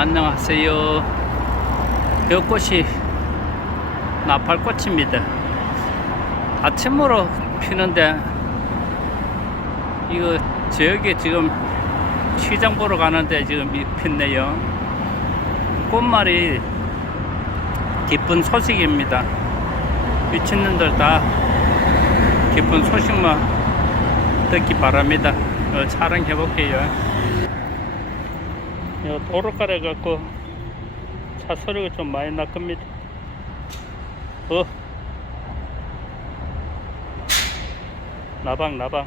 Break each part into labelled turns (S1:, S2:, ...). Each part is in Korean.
S1: 안녕하세요. 이 꽃이 나팔꽃입니다. 아침으로 피는데 이거 저기 지금 시장 보러 가는데 지금 이 폈네요. 꽃말이 기쁜 소식입니다. 미친놈들 다 기쁜 소식만 듣기 바랍니다. 어, 촬영해 볼게요. 도로 가래 갖고 차 소리가 좀 많이 날 겁니다. 어. 나방, 나방.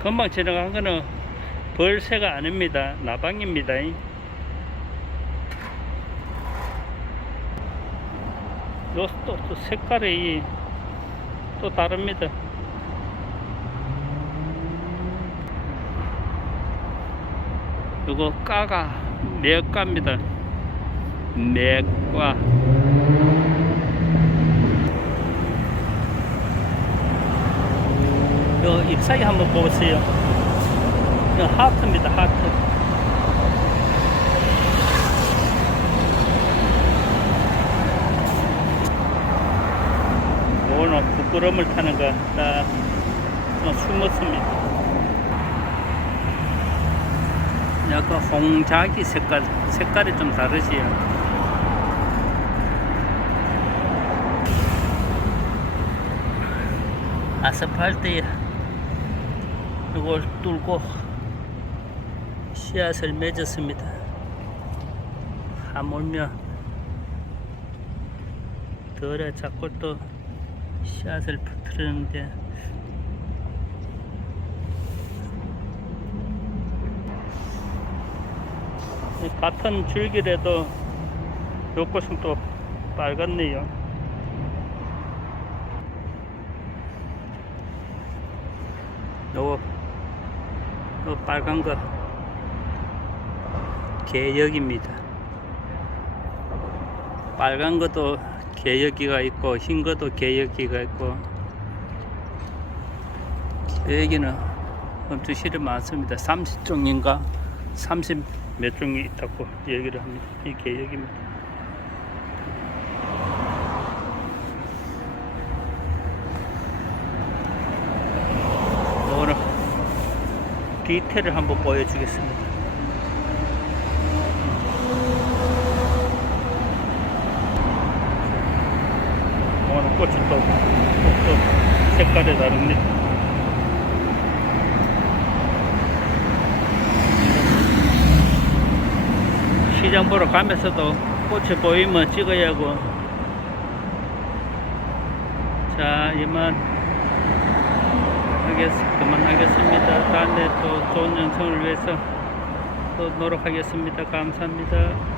S1: 금방 지나간 거는 벌새가 아닙니다. 나방입니다. 요 또, 또 색깔이 또 다릅니다. 요거 까가 맥과입니다. 맥과. 요 잎사귀 한번 보세요. 요 하트입니다. 하트. 요거는 부끄럼을 타는 거다 숨었습니다. 약간 홍자기 색깔 색깔이 좀 다르지요. 아스팔트에 이걸 뚫고 씨앗을 맺었습니다. 하물며 덜에 자꾸 또 씨앗을 퍼뜨리는데 같은 줄기라도 요것은 또 빨갛네요. 요거 요 빨간 거 개역입니다. 빨간 것도 개역기가 있고 흰 것도 개역기가 있고 개역기는 엄청 실이 많습니다. 30종인가 30 몇 종이 있다고 얘기를 합니다. 이 개역입니다. 오늘 디테일을 한번 보여주겠습니다. 오늘 꽃이 또, 또, 또 색깔이 다릅니다. 시장 보러 가면서도 꽃이 보이면 찍어야 하고. 자 이만 하겠, 그만하겠습니다. 다음에 또 좋은 영상을 위해서 또 노력하겠습니다. 감사합니다